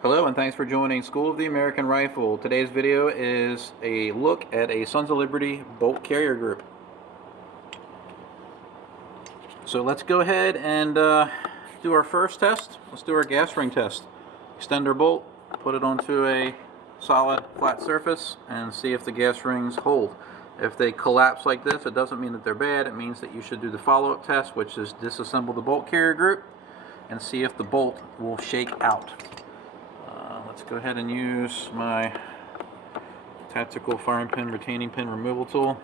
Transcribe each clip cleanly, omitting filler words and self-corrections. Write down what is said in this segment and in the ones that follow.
Hello and thanks for joining School of the American Rifle. Today's video is a look at a Sons of Liberty bolt carrier group. So let's go ahead and do our first test. Let's do our gas ring test. Extend our bolt, put it onto a solid flat surface and see if the gas rings hold. If they collapse like this, it doesn't mean that they're bad. It means that you should do the follow-up test, which is disassemble the bolt carrier group and see if the bolt will shake out. Let's go ahead and use my tactical firing pin retaining pin removal tool.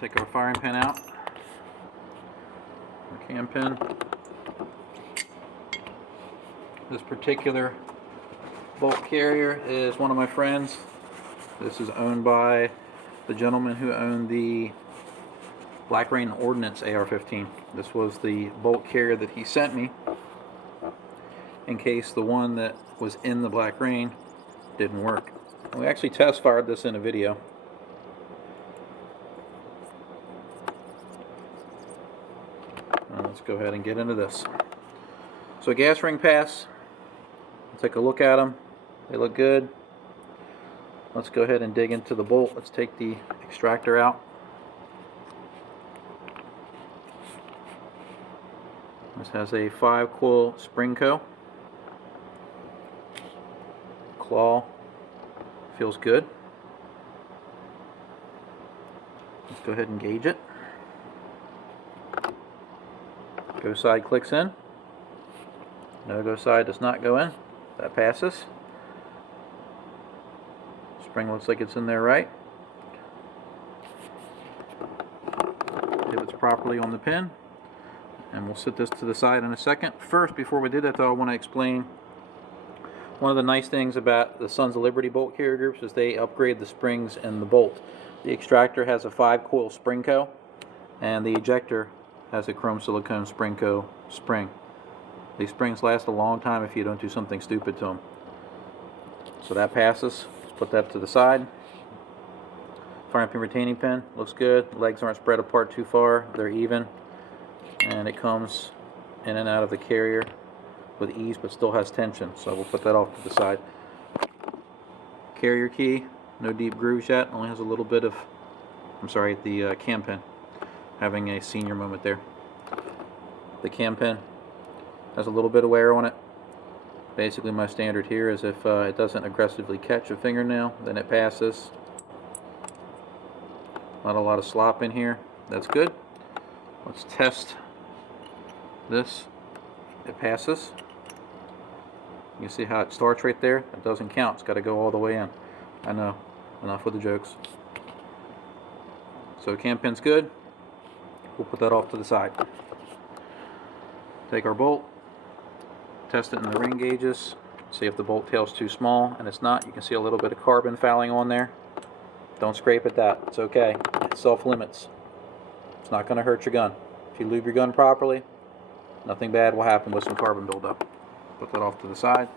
Take our firing pin out, our cam pin. This particular bolt carrier is one of my friends. This is owned by the gentleman who owned the Black Rain Ordnance AR-15. This was the bolt carrier that he sent me in case the one that was in the Black Rain didn't work. We actually test fired this in a video. Let's go ahead and get into this. So gas ring pass, take a look at them. They look good. Let's go ahead and dig into the bolt. Let's take the extractor out. This has a 5-coil spring co. Claw feels good. Let's go ahead and gauge it. Go side clicks in. No go side does not go in. That passes. Spring looks like it's in there right. Pivots properly on the pin. And we'll set this to the side in a second. First, before we do that though, I want to explain one of the nice things about the Sons of Liberty bolt carrier groups is they upgrade the springs in the bolt. The extractor has a 5-coil spring co, and the ejector has a chrome silicone spring co spring. These springs last a long time if you don't do something stupid to them. So that passes. Let's put that to the side. Firing pin retaining pin looks good. Legs aren't spread apart too far. They're even, and it comes in and out of the carrier with ease, but still has tension, so we'll put that off to the side. Carrier key, no deep grooves yet, only has a little bit of, the cam pin having a senior moment there. The cam pin has a little bit of wear on it. Basically my standard here is if it doesn't aggressively catch a fingernail, then it passes. Not a lot of slop in here, that's good. Let's test this. It passes. You see how it starts right there? It doesn't count. It's got to go all the way in. I know. Enough with the jokes. So cam pin's good. We'll put that off to the side. Take our bolt. Test it in the ring gauges. See if the bolt tail's too small, and it's not. You can see a little bit of carbon fouling on there. Don't scrape at that. It's okay. It self-limits. It's not going to hurt your gun. If you lube your gun properly, nothing bad will happen with some carbon buildup. Put that off to the side.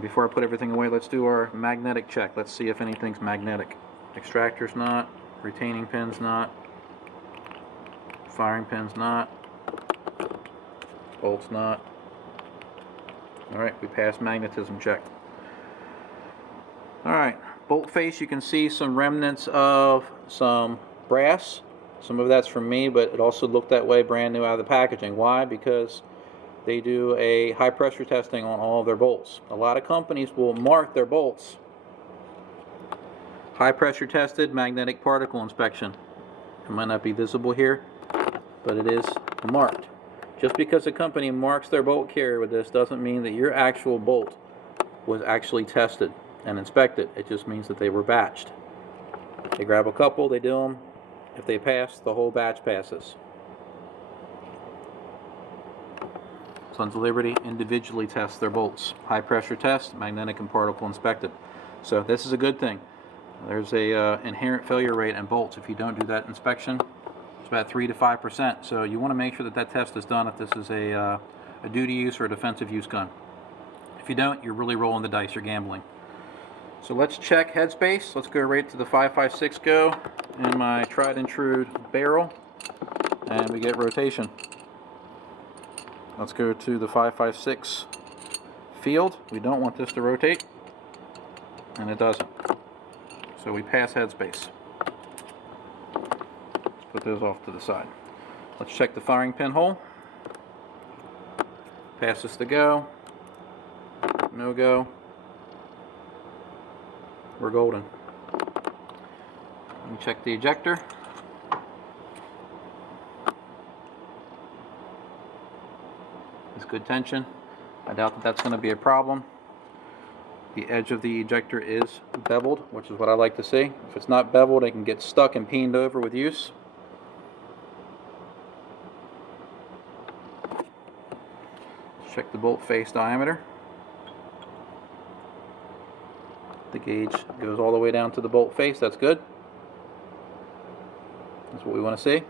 Before I put everything away, let's do our magnetic check. Let's see if anything's magnetic. Extractor's not. Retaining pin's not. Firing pin's not. Bolt's not. Alright, we passed magnetism check. Alright, bolt face, you can see some remnants of some brass. Some of that's from me, but it also looked that way brand new out of the packaging. Why? Because they do a high pressure testing on all of their bolts. A lot of companies will mark their bolts high pressure tested magnetic particle inspection. It might not be visible here, but it is marked. Just because a company marks their bolt carrier with this doesn't mean that your actual bolt was actually tested and inspected. It just means that they were batched. They grab a couple, they do them. If they pass, the whole batch passes. Sons of Liberty individually test their bolts. High pressure test, magnetic and particle inspected. So this is a good thing. There's a inherent failure rate in bolts. If you don't do that inspection, it's about 3 to 5%. So you want to make sure that that test is done if this is a duty use or a defensive use gun. If you don't, you're really rolling the dice, you're gambling. So let's check headspace. Let's go right to the 5.56 go in my tried and true barrel, and we get rotation. Let's go to the 5.56 field. We don't want this to rotate, and it doesn't. So we pass headspace. Let's put those off to the side. Let's check the firing pin hole. Pass this to go. No go. We're golden. Let me check the ejector. It's good tension. I doubt that that's going to be a problem. The edge of the ejector is beveled, which is what I like to see. If it's not beveled, it can get stuck and peened over with use. Let's check the bolt face diameter. The gauge goes all the way down to the bolt face. That's good. That's what we want to see.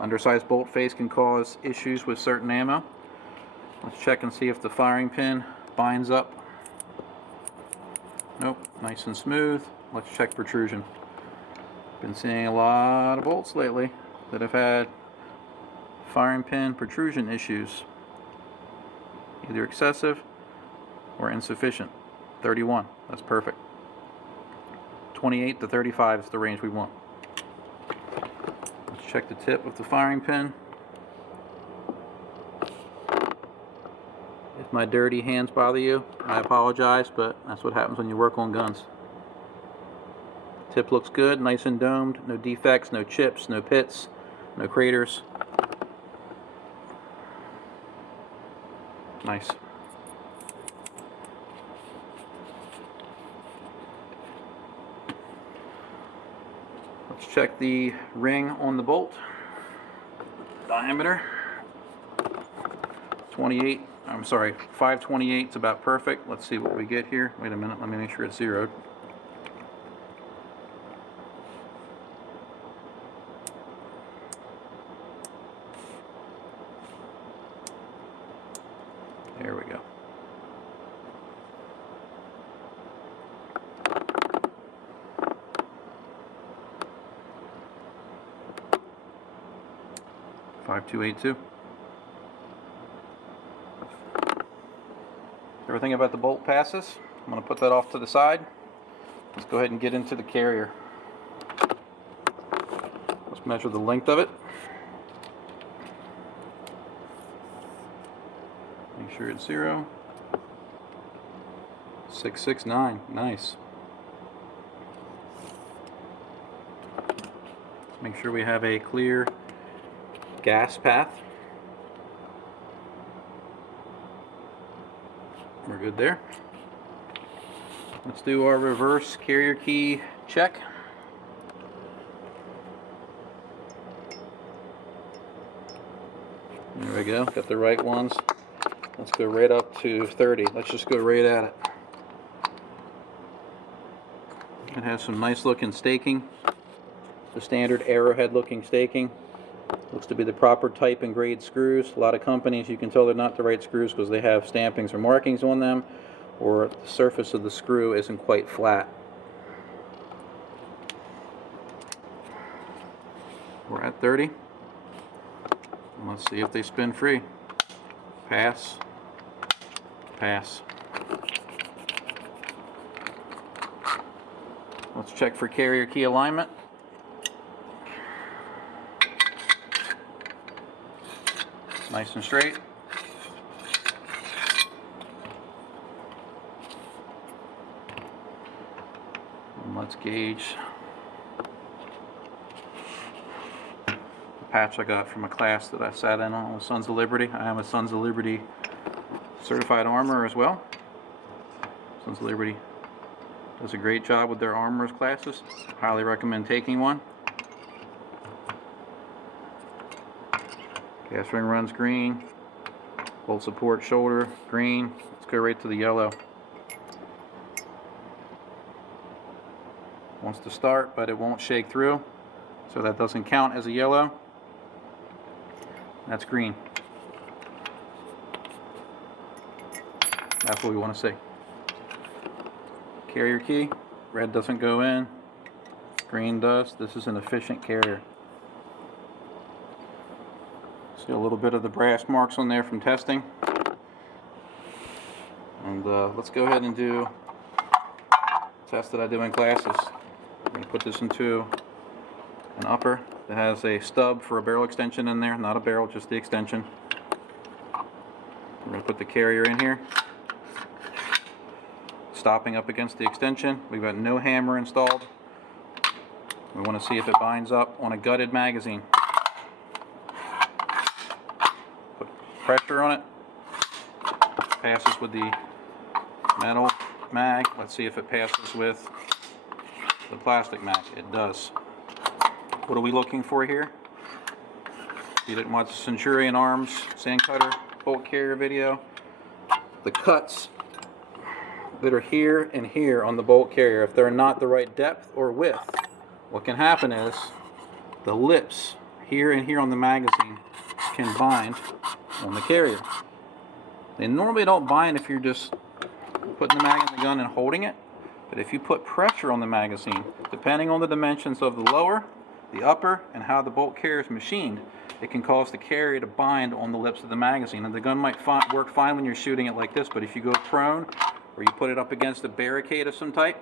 Undersized bolt face can cause issues with certain ammo. Let's check and see if the firing pin binds up. Nope, nice and smooth. Let's check protrusion. Been seeing a lot of bolts lately that have had firing pin protrusion issues. Either excessive or insufficient. 31, that's perfect. 28 to 35 is the range we want. Let's check the tip of the firing pin. If my dirty hands bother you, I apologize, but that's what happens when you work on guns. Tip looks good, nice and domed, no defects, no chips, no pits, no craters. Nice. Let's check the ring on the bolt. Diameter. 28. I'm sorry, 5/28 is about perfect. Let's see what we get here. Wait a minute, let me make sure it's zeroed. There we go. .5282. Everything about the bolt passes. I'm going to put that off to the side. Let's go ahead and get into the carrier. Let's measure the length of it. Make sure it's 0. 669. Nice. Let's make sure we have a clear gas path. We're good there. Let's do our reverse carrier key check. There we go, got the right ones. Let's go right up to 30. Let's just go right at it. It has some nice looking staking. The standard arrowhead looking staking. Looks to be the proper type and grade screws. A lot of companies, you can tell they're not the right screws because they have stampings or markings on them, or the surface of the screw isn't quite flat. We're at 30. Let's see if they spin free. Pass. Pass. Let's check for carrier key alignment. Nice and straight. And let's gauge the patch I got from a class that I sat in on with Sons of Liberty. I am a Sons of Liberty certified armorer as well. Sons of Liberty does a great job with their armorers classes. Highly recommend taking one. Gas ring runs green. Bolt support shoulder green. Let's go right to the yellow. Wants to start, but it won't shake through, so that doesn't count as a yellow. That's green. That's what we want to see. Carrier key. Red doesn't go in. Green does. This is an efficient carrier. See a little bit of the brass marks on there from testing. And let's go ahead and do a test that I do in classes. I'm going to put this into an upper that has a stub for a barrel extension in there, not a barrel, just the extension. We're going to put the carrier in here, stopping up against the extension. We've got no hammer installed. We want to see if it binds up on a gutted magazine. Put pressure on it. Passes with the metal mag. Let's see if it passes with the plastic mag. It does. What are we looking for here? If you didn't watch the Centurion Arms sand cutter bolt carrier video, the cuts that are here and here on the bolt carrier, if they're not the right depth or width, what can happen is the lips here and here on the magazine can bind on the carrier. They normally don't bind if you're just putting the mag in the gun and holding it, but if you put pressure on the magazine, depending on the dimensions of the lower, the upper, and how the bolt carrier is machined, it can cause the carrier to bind on the lips of the magazine. And the gun might work fine when you're shooting it like this, but if you go prone or you put it up against a barricade of some type,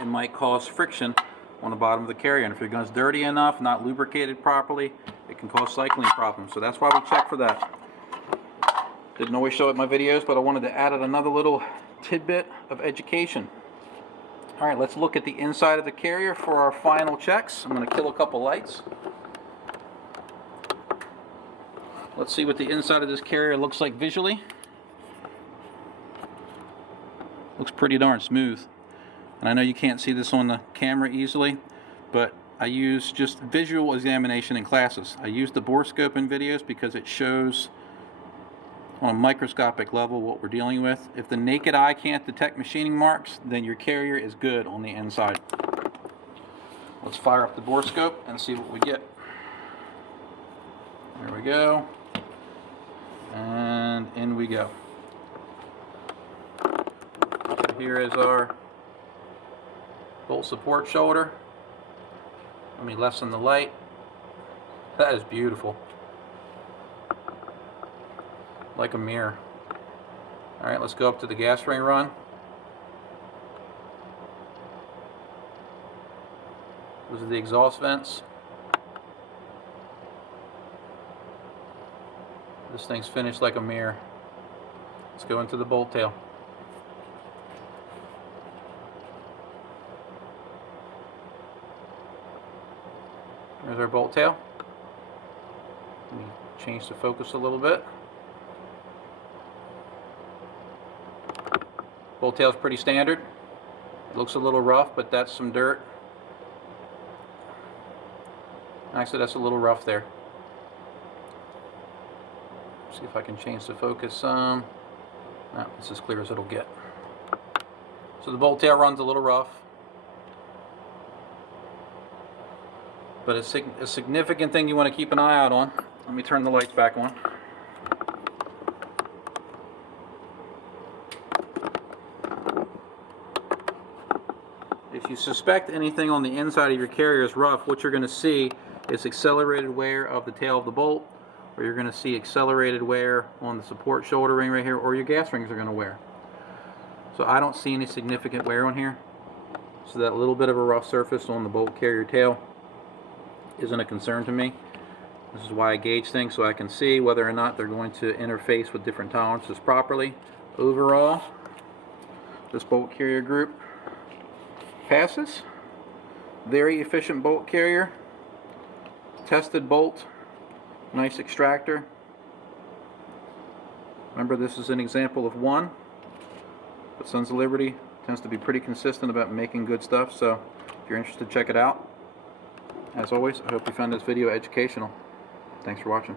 it might cause friction on the bottom of the carrier. And if your gun's dirty enough, not lubricated properly, it can cause cycling problems. So that's why we check for that. Didn't always show it in my videos, but I wanted to add another little tidbit of education. All right, let's look at the inside of the carrier for our final checks. I'm going to kill a couple lights. Let's see what the inside of this carrier looks like visually. Looks pretty darn smooth. And I know you can't see this on the camera easily, but I use just visual examination in classes. I use the bore scope in videos because it shows on a microscopic level what we're dealing with. If the naked eye can't detect machining marks, then your carrier is good on the inside. Let's fire up the bore scope and see what we get. There we go. And in we go. So here is our bolt support shoulder. Let me lessen the light. That is beautiful. Like a mirror. Alright, let's go up to the gas ring run. Those are the exhaust vents. This thing's finished like a mirror. Let's go into the bolt tail. There's our bolt tail. Let me change the focus a little bit. Bolt tail is pretty standard. It looks a little rough, but that's some dirt. Actually, that's a little rough there. See if I can change the focus some. No, it's as clear as it'll get. So the bolt tail runs a little rough, but it's a significant thing you want to keep an eye out on. Let me turn the lights back on. If you suspect anything on the inside of your carrier is rough, what you're going to see is accelerated wear of the tail of the bolt, or you're going to see accelerated wear on the support shoulder ring right here, or your gas rings are going to wear. So I don't see any significant wear on here. So that little bit of a rough surface on the bolt carrier tail isn't a concern to me. This is why I gauge things, so I can see whether or not they're going to interface with different tolerances properly. Overall, this bolt carrier group passes. Very efficient bolt carrier. Tested bolt. Nice extractor. Remember, this is an example of one, but Sons of Liberty tends to be pretty consistent about making good stuff, so if you're interested, check it out. As always, I hope you found this video educational. Thanks for watching.